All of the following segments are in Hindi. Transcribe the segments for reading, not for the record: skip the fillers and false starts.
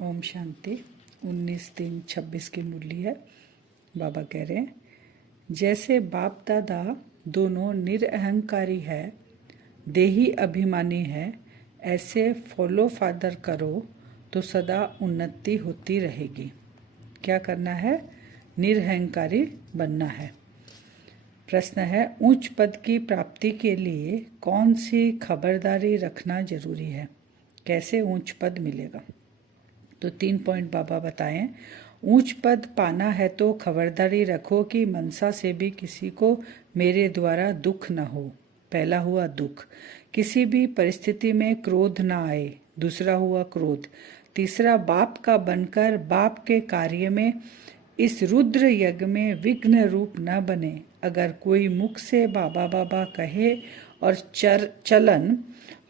ओम शांति। 19/3/26 की मुरली है। बाबा कह रहे हैं, जैसे बाप दादा दोनों निरअहंकारी है, देही अभिमानी है, ऐसे फॉलो फादर करो तो सदा उन्नति होती रहेगी। क्या करना है? निरअहंकारी बनना है। प्रश्न है, उच्च पद की प्राप्ति के लिए कौन सी खबरदारी रखना जरूरी है? कैसे ऊंच पद मिलेगा? तो 3 पॉइंट बाबा बताएं। ऊंच पद पाना है तो खबरदारी रखो कि मनसा से भी किसी को मेरे द्वारा दुख न हो। पहला हुआ दुख, किसी भी परिस्थिति में क्रोध न आए। दूसरा हुआ क्रोध। तीसरा, बाप का बनकर बाप के कार्य में इस रुद्र यज्ञ में विघ्न रूप न बने। अगर कोई मुख से बाबा बाबा कहे और चलन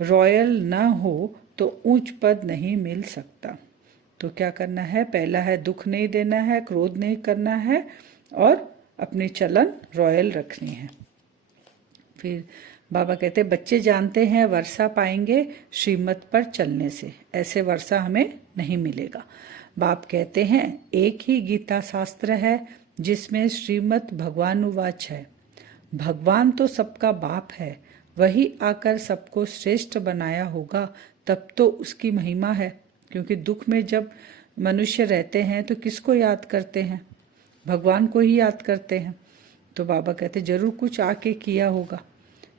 रॉयल न हो तो ऊंच पद नहीं मिल सकता। तो क्या करना है? पहला है दुख नहीं देना है, क्रोध नहीं करना है और अपनी चलन रॉयल रखनी है। फिर बाबा कहते, बच्चे जानते हैं वर्षा पाएंगे श्रीमत पर चलने से, ऐसे वर्षा हमें नहीं मिलेगा। बाप कहते हैं, एक ही गीता शास्त्र है जिसमें श्रीमत भगवानुवाच है। भगवान तो सबका बाप है, वही आकर सबको श्रेष्ठ बनाया होगा, तब तो उसकी महिमा है। क्योंकि दुख में जब मनुष्य रहते हैं तो किसको याद करते हैं? भगवान को ही याद करते हैं। तो बाबा कहते जरूर कुछ आके किया होगा।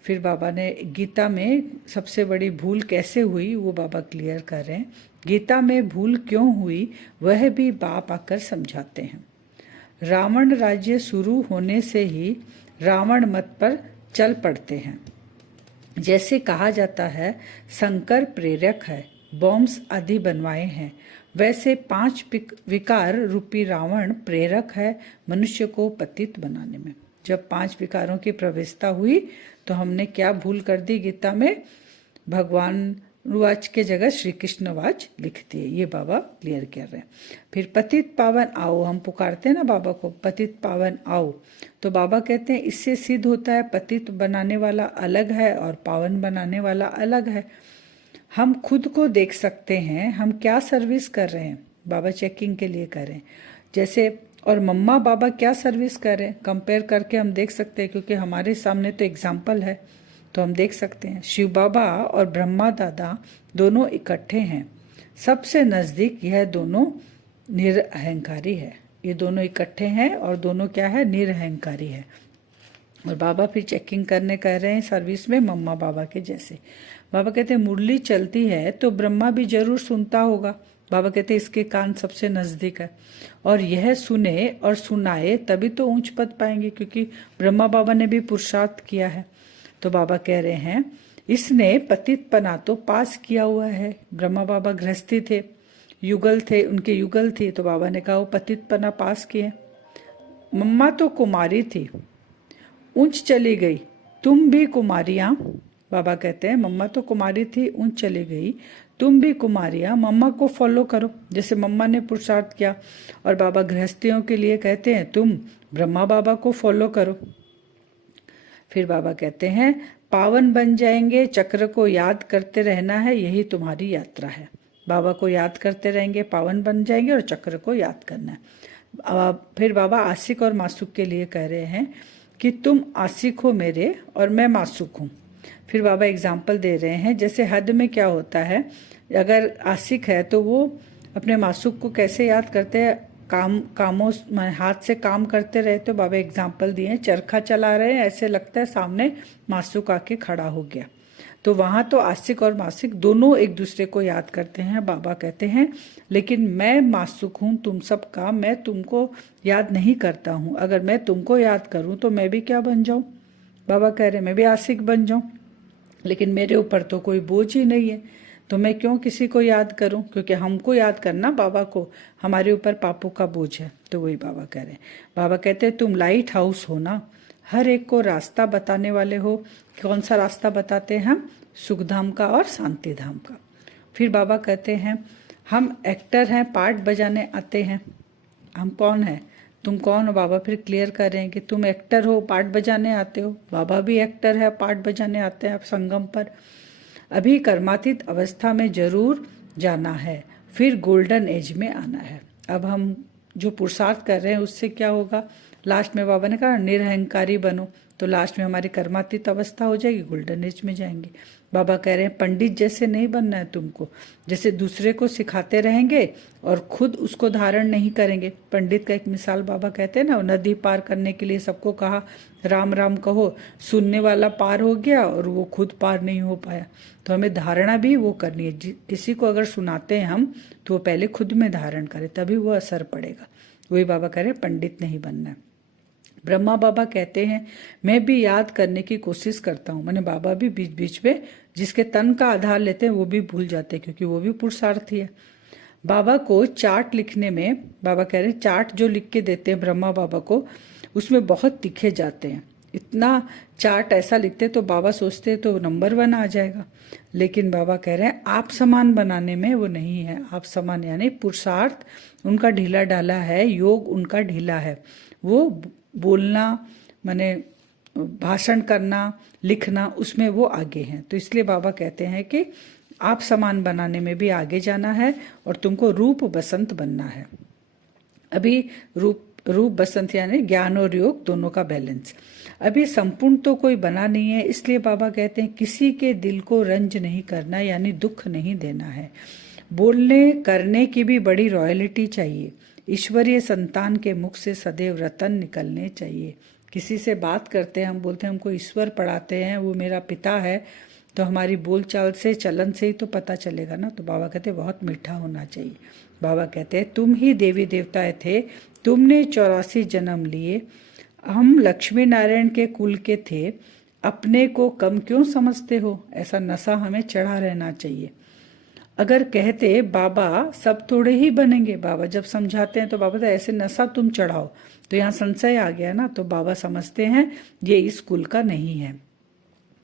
फिर बाबा ने गीता में सबसे बड़ी भूल कैसे हुई वो बाबा क्लियर कर रहे हैं। गीता में भूल क्यों हुई वह भी बाप आकर समझाते हैं। रावण राज्य शुरू होने से ही रावण मत पर चल पड़ते हैं। जैसे कहा जाता है शंकर प्रेरक है, बॉम्ब्स आदि बनवाए हैं, वैसे 5 विकार रूपी रावण प्रेरक है मनुष्य को पतित बनाने में। जब 5 विकारों की प्रवेशता हुई तो हमने क्या भूल कर दी? गीता में भगवान वाच के जगह श्री कृष्ण वाच लिख दिए। ये बाबा क्लियर कर रहे हैं। फिर पतित पावन आओ, हम पुकारते हैं ना बाबा को, पतित पावन आओ। तो बाबा कहते हैं इससे सिद्ध होता है पतित बनाने वाला अलग है और पावन बनाने वाला अलग है। हम खुद को देख सकते हैं हम क्या सर्विस कर रहे हैं। बाबा चेकिंग के लिए कर रहे हैं। जैसे और मम्मा बाबा क्या सर्विस कर रहे हैं, कंपेयर करके हम देख सकते हैं, क्योंकि हमारे सामने तो एग्जाम्पल है, तो हम देख सकते हैं। शिव बाबा और ब्रह्मा दादा दोनों इकट्ठे हैं। सबसे नजदीक यह दोनों निरअहंकारी है। ये दोनों इकट्ठे हैं और दोनों क्या है? निरअहंकारी है। और बाबा फिर चेकिंग करने कह रहे हैं सर्विस में मम्मा बाबा के जैसे। बाबा कहते हैं मुरली चलती है तो ब्रह्मा भी जरूर सुनता होगा। बाबा कहते हैं इसके कान सबसे नजदीक है और यह सुने और सुनाए तभी तो ऊंच पद पाएंगे, क्योंकि ब्रह्मा बाबा ने भी पुरुषार्थ किया है। तो बाबा कह रहे हैं इसने पतित पना तो पास किया हुआ है। ब्रह्मा बाबा गृहस्थी थे, युगल थे, उनके युगल थी, तो बाबा ने कहा वो पतित पना पास किए। मम्मा तो कुमारी थी, ऊंच चली गई, तुम भी कुमारियां। बाबा कहते हैं मम्मा तो कुमारी थी, ऊंच चली गई, तुम भी कुमारियां मम्मा को फॉलो करो, जैसे मम्मा ने पुरुषार्थ किया। और बाबा गृहस्थियों के लिए कहते हैं तुम ब्रह्मा बाबा को फॉलो करो। फिर बाबा कहते हैं पावन बन जाएंगे, चक्र को याद करते रहना है, यही तुम्हारी यात्रा है। बाबा को याद करते रहेंगे, पावन बन जाएंगे और चक्र को याद करना है। फिर बाबा आशिक और मासूक के लिए कह रहे हैं कि तुम आशिक हो मेरे और मैं मासूक हूँ। फिर बाबा एग्जाम्पल दे रहे हैं, जैसे हद में क्या होता है, अगर आशिक है तो वो अपने मासूक को कैसे याद करते हैं? कामों हाथ से काम करते रहे। तो बाबा एग्जाम्पल दिए, चरखा चला रहे हैं, ऐसे लगता है सामने मासूक आके खड़ा हो गया। तो वहां तो आशिक और मासिक दोनों एक दूसरे को याद करते हैं। बाबा कहते हैं लेकिन मैं मासूक हूं तुम सबका, मैं तुमको याद नहीं करता हूं। अगर मैं तुमको याद करूं तो मैं भी क्या बन जाऊं? बाबा कह रहे मैं भी आशिक बन जाऊं, लेकिन मेरे ऊपर तो कोई बोझ ही नहीं है, तो मैं क्यों किसी को याद करूं? क्योंकि हमको याद करना बाबा को, हमारे ऊपर पापों का बोझ है। तो वही बाबा कह रहे हैं। बाबा कहते हैं तुम लाइट हाउस हो ना, हर एक को रास्ता बताने वाले हो। कौन सा रास्ता बताते हैं हम? सुखधाम का और शांति धाम का। फिर बाबा कहते हैं हम एक्टर हैं, पार्ट बजाने आते हैं। हम कौन है? तुम कौन हो? बाबा फिर क्लियर कर रहे हैं कि तुम एक्टर हो, पार्ट बजाने आते हो। बाबा भी एक्टर है, पार्ट बजाने आते हैं आप संगम पर। अभी कर्मातीत अवस्था में जरूर जाना है, फिर गोल्डन एज में आना है। अब हम जो पुरुषार्थ कर रहे हैं उससे क्या होगा, लास्ट में बाबा ने कहा निरहंकारी बनो, तो लास्ट में हमारी कर्मातीत अवस्था हो जाएगी, गोल्डन एज में जाएंगे। बाबा कह रहे हैं पंडित जैसे नहीं बनना है तुमको, जैसे दूसरे को सिखाते रहेंगे और खुद उसको धारण नहीं करेंगे। पंडित का एक मिसाल बाबा कहते हैं ना, नदी पार करने के लिए सबको कहा राम राम कहो, सुनने वाला पार हो गया और वो खुद पार नहीं हो पाया। तो हमें धारणा भी वो करनी है, किसी को अगर सुनाते हैं हम तो वो पहले खुद में धारण करे, तभी वो असर पड़ेगा। वही बाबा कह रहे हैं पंडित नहीं बनना है। ब्रह्मा बाबा कहते हैं मैं भी याद करने की कोशिश करता हूँ, मैंने बाबा भी बीच बीच में जिसके तन का आधार लेते हैं वो भी भूल जाते हैं, क्योंकि वो भी पुरुषार्थी है। बाबा को चार्ट लिखने में, बाबा कह रहे हैं चार्ट जो लिख के देते हैं ब्रह्मा बाबा को, उसमें बहुत तीखे जाते हैं। इतना चार्ट ऐसा लिखते तो बाबा सोचते तो नंबर 1 आ जाएगा, लेकिन बाबा कह रहे हैं आप समान बनाने में वो नहीं है। आप समान यानी पुरुषार्थ उनका ढीला ढाला है, योग उनका ढीला है, वो बोलना माने भाषण करना, लिखना, उसमें वो आगे हैं। तो इसलिए बाबा कहते हैं कि आप समान बनाने में भी आगे जाना है और तुमको रूप बसंत बनना है। अभी रूप बसंत यानी ज्ञान और योग दोनों का बैलेंस। अभी संपूर्ण तो कोई बना नहीं है, इसलिए बाबा कहते हैं किसी के दिल को रंज नहीं करना, यानी दुख नहीं देना है। बोलने करने की भी बड़ी रॉयल्टी चाहिए। ईश्वरीय संतान के मुख से सदैव रतन निकलने चाहिए। किसी से बात करते हैं, हम बोलते हैं हमको ईश्वर पढ़ाते हैं, वो मेरा पिता है, तो हमारी बोलचाल से चलन से ही तो पता चलेगा ना। तो बाबा कहते हैं बहुत मीठा होना चाहिए। बाबा कहते हैं तुम ही देवी देवताएं थे, तुमने 84 जन्म लिए, हम लक्ष्मी नारायण के कुल के थे, अपने को कम क्यों समझते हो। ऐसा नशा हमें चढ़ा रहना चाहिए। अगर कहते बाबा सब थोड़े ही बनेंगे, बाबा जब समझाते हैं तो बाबा तो ऐसे नशा तुम चढ़ाओ, तो यहाँ संशय आ गया ना। तो बाबा समझते हैं ये इस कुल का नहीं है।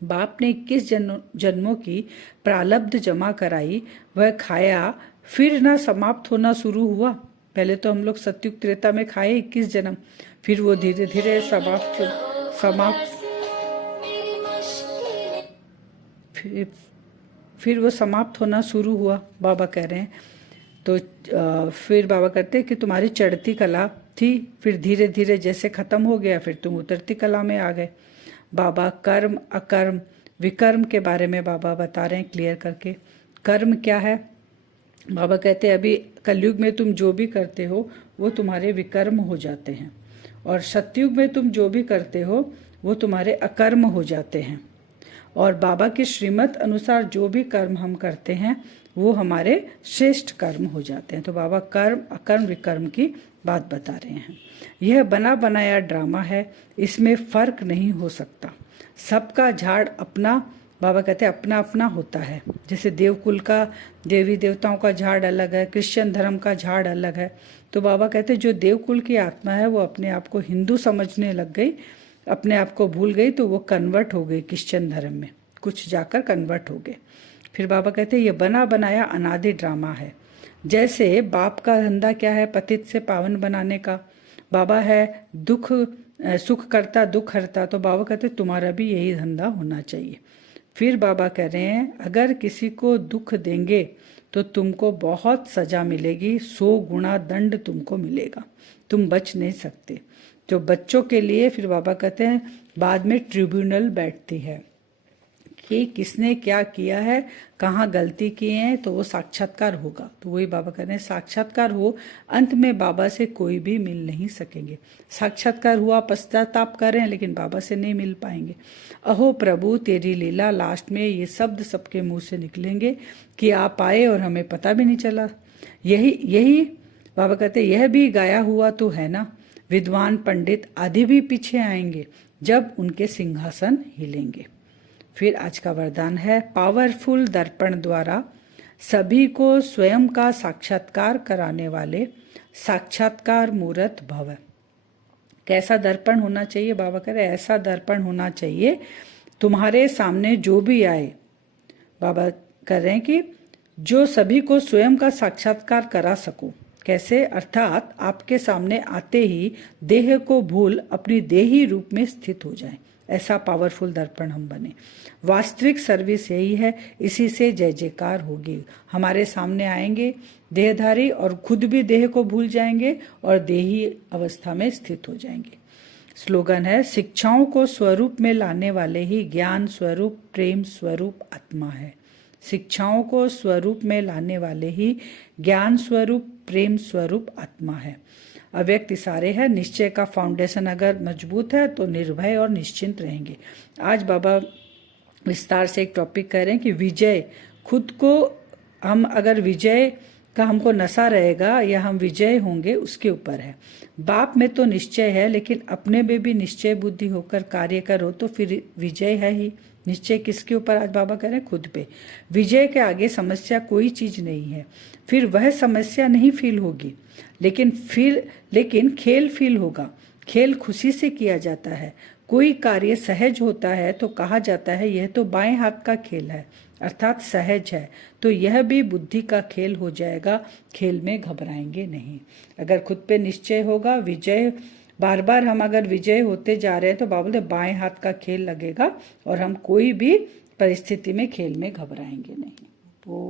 बाप ने 21 जन्मों की प्रालब्ध जमा कराई, वह खाया, फिर ना समाप्त होना शुरू हुआ। पहले तो हम लोग सत्युग त्रेता में खाए 21 जन्म, फिर वो धीरे धीरे फिर वो समाप्त होना शुरू हुआ, बाबा कह रहे हैं। तो फिर बाबा कहते हैं कि तुम्हारी चढ़ती कला थी, फिर धीरे धीरे जैसे खत्म हो गया, फिर तुम उतरती कला में आ गए। बाबा कर्म अकर्म विकर्म के बारे में बाबा बता रहे हैं क्लियर करके। कर्म क्या है, बाबा कहते हैं अभी कलयुग में तुम जो भी करते हो वो तुम्हारे विकर्म हो जाते हैं, और सतयुग में तुम जो भी करते हो वो तुम्हारे अकर्म हो जाते हैं। और बाबा के श्रीमत अनुसार जो भी कर्म हम करते हैं वो हमारे श्रेष्ठ कर्म हो जाते हैं। तो बाबा कर्म अकर्म विकर्म की बात बता रहे हैं। यह बना बनाया ड्रामा है, इसमें फर्क नहीं हो सकता। सबका झाड़ अपना, बाबा कहते हैं अपना अपना होता है। जैसे देवकुल का देवी देवताओं का झाड़ अलग है, क्रिश्चियन धर्म का झाड़ अलग है। तो बाबा कहते हैं जो देवकुल की आत्मा है वो अपने आप को हिंदू समझने लग गई, अपने आप को भूल गई, तो वो कन्वर्ट हो गई क्रिश्चियन धर्म में, कुछ जाकर कन्वर्ट हो गए। फिर बाबा कहते हैं ये बना बनाया अनादि ड्रामा है। जैसे बाप का धंधा क्या है, पतित से पावन बनाने का। बाबा है सुख करता दुख हरता, तो बाबा कहते तुम्हारा भी यही धंधा होना चाहिए। फिर बाबा कह रहे हैं अगर किसी को दुख देंगे तो तुमको बहुत सजा मिलेगी, 100 गुना दंड तुमको मिलेगा, तुम बच नहीं सकते। तो बच्चों के लिए फिर बाबा कहते हैं बाद में ट्रिब्यूनल बैठती है कि किसने क्या किया है, कहाँ गलती किए हैं, तो वो साक्षात्कार होगा। तो वही बाबा कह रहे हैं साक्षात्कार हो, अंत में बाबा से कोई भी मिल नहीं सकेंगे। साक्षात्कार हुआ, पश्चाताप करें, लेकिन बाबा से नहीं मिल पाएंगे। अहो प्रभु तेरी लीला, लास्ट में ये शब्द सबके मुंह से निकलेंगे कि आप आए और हमें पता भी नहीं चला। यही बाबा कहते यह भी गाया हुआ तो है ना, विद्वान पंडित आदि भी पीछे आएंगे जब उनके सिंहासन हिलेंगे। फिर आज का वरदान है पावरफुल दर्पण द्वारा सभी को स्वयं का साक्षात्कार कराने वाले साक्षात्कार मूर्त भव। कैसा दर्पण होना चाहिए, बाबा कह रहे ऐसा दर्पण होना चाहिए तुम्हारे सामने जो भी आए, बाबा कह रहे हैं कि जो सभी को स्वयं का साक्षात्कार करा सको। कैसे, अर्थात आपके सामने आते ही देह को भूल अपनी देही रूप में स्थित हो जाए। ऐसा पावरफुल दर्पण हम बने। वास्तविक सर्विस यही है, इसी से जय जयकार होगी। हमारे सामने आएंगे देहधारी और खुद भी देह को भूल जाएंगे और देही अवस्था में स्थित हो जाएंगे। स्लोगन है, शिक्षाओं को स्वरूप में लाने वाले ही ज्ञान स्वरूप प्रेम स्वरूप आत्मा है। शिक्षाओं को स्वरूप में लाने वाले ही ज्ञान स्वरूप प्रेम स्वरूप आत्मा है। अव्यक्त इशारे है, निश्चय का फाउंडेशन अगर मजबूत है तो निर्भय और निश्चिंत रहेंगे। आज बाबा विस्तार से एक टॉपिक कह रहे हैं कि विजय, खुद को हम अगर विजय का हमको नशा रहेगा या हम विजय होंगे उसके ऊपर है। बाप में तो निश्चय है, लेकिन अपने में भी निश्चय बुद्धि होकर कार्य करो तो फिर विजय है ही। निश्चय किसके ऊपर? आज बाबा कह रहे हैं खुद पे। विजय के आगे समस्या कोई चीज नहीं है, फिर वह समस्या नहीं फील होगी, लेकिन खेल फील होगा। खेल खुशी से किया जाता है। कोई कार्य सहज होता है तो कहा जाता है यह तो बाएं हाथ का खेल है, अर्थात सहज है। तो यह भी बुद्धि का खेल हो जाएगा, खेल में घबराएंगे नहीं। अगर खुद पे निश्चय होगा, विजय बार बार हम अगर विजय होते जा रहे हैं तो बाबा बोलते बाएं हाथ का खेल लगेगा और हम कोई भी परिस्थिति में खेल में घबराएंगे नहीं।